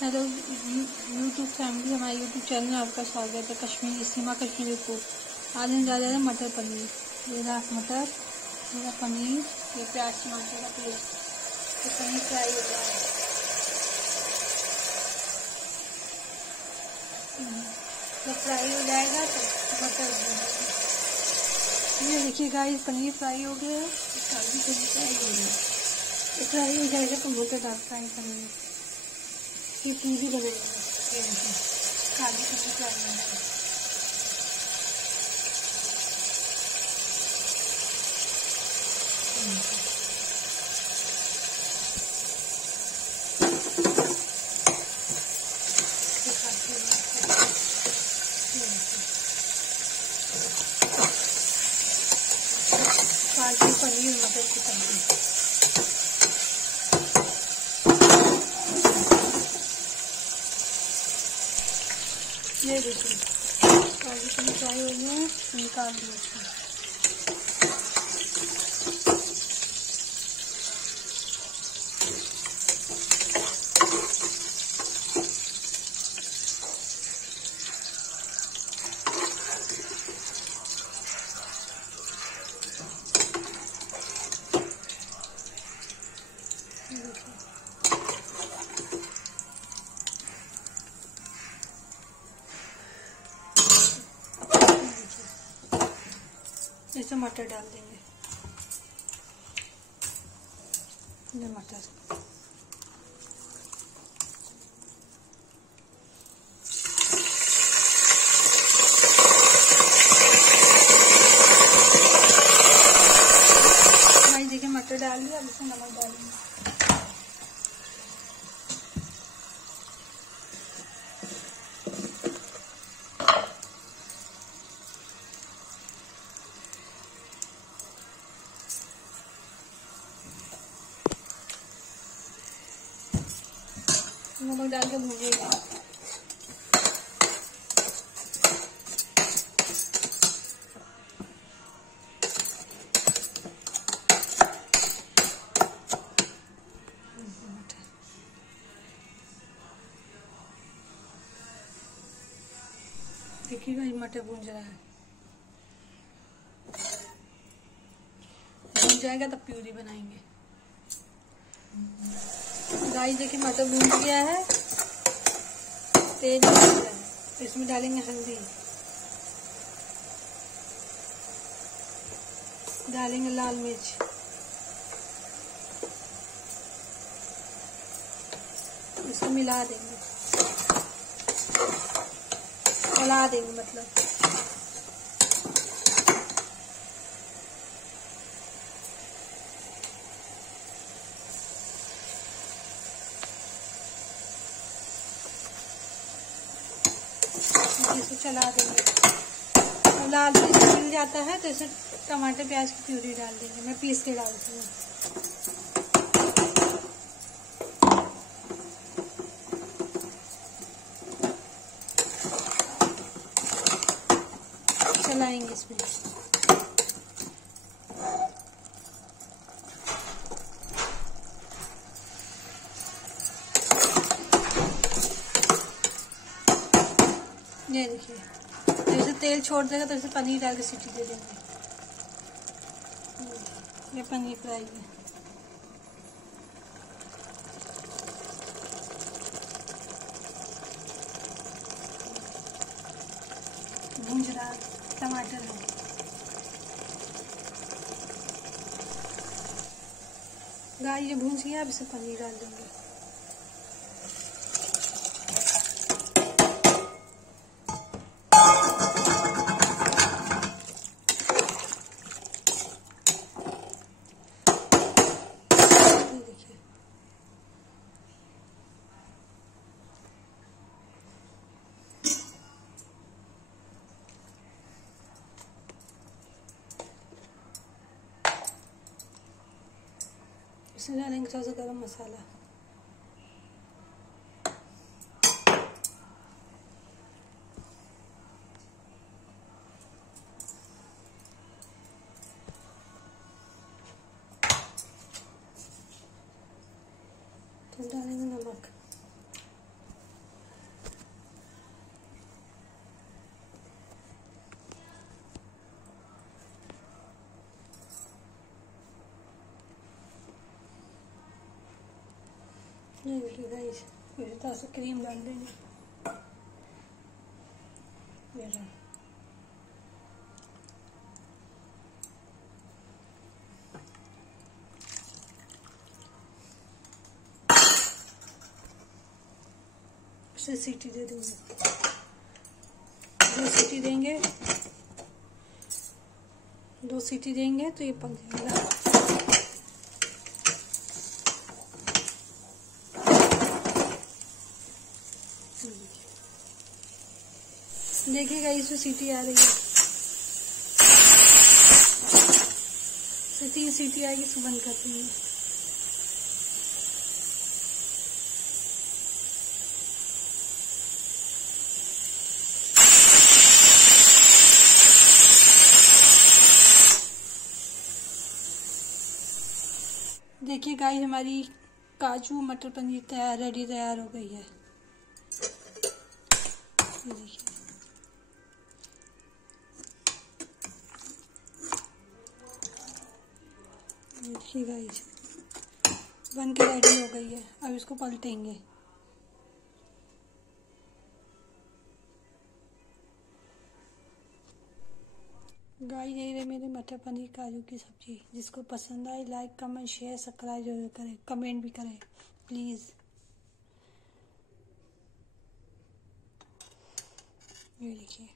Hello YouTube family, हमारे YouTube channel में आपका स्वागत है। कश्मीरी सीमा कश्मीरी को आज हम जा रहे हैं मटर पनीर। ये रहा मटर, ये रहा पनीर, ये प्याज टमाटर का पेस्ट। ये पनीर फ्राई हो गया है। जब फ्राई हो जाएगा तो मटर ये देखिए गाइस, पनीर फ्राई हो गया है। काली पनीर फ्राई हो गया, फ्राई हो जाएगा तो मटर डाल फ्राई करेंगे। ये पूरी बनेगी, ये देखिए काली पनीर फ्राई होगी। काली पनीर मटर की सब्जी। ये देखिए काली पनीर फ्राई हो गया है, निकाल दिया इसको। इसमें मटर डाल देंगे। ये मटर भाई देखिए मटर डाल दिया। अब इसमें नमक डालेंगे। नमक डाल के भूनिएगा। देखिएगा ये मटर भून रहा है। भून जाएगा तब प्यूरी बनाएंगे। गाइस देखिए मटर भून गया है, तेल निकल रहा है। इसमें डालेंगे हल्दी, डालेंगे लाल मिर्च, इसको मिला देंगे, चला देंगे मतलब। इसे चला देंगे। और लाल मिर्च मिल जाता है तो इसे टमाटर प्याज की प्यूरी डाल देंगे। मैं पीस के डालती हूँ। चलाएंगे इसमें। ये देखिए जैसे तेल छोड़ देगा तो इसे पनीर डाल के सीटी दे देंगे। ये पनीर फ्राई है। भूंज रहा टमाटर है। गाय ये भूंज गया, अब इसे पनीर डाल देंगे। इसमें डालेंगे थोड़ा सा गरम मसाला। तो डालेंगे नमक। ये देखिए गाइस, इस तरह से क्रीम डाल देंगे। ये रहा। इसे सीटी दे देंगे। 2 सीटी देंगे, 2 सीटी देंगे तो ये पक जाएगा। देखिएगा इसमें सीटी आ रही है, 3 सीटी आएगी तो बंद कर देंगे। देखिए गाइस, हमारी काजू मटर पनीर तैयार हो गई है। ये देखिए, देखिए गाइस, बन के रेडी हो गई है। अब इसको पलटेंगे। गाइस, ये रही मेरे मटर पनीर काजू की सब्जी। जिसको पसंद आए लाइक कमेंट शेयर सब्सक्राइब जरूर करें, कमेंट भी करें प्लीज़। ये देखिए।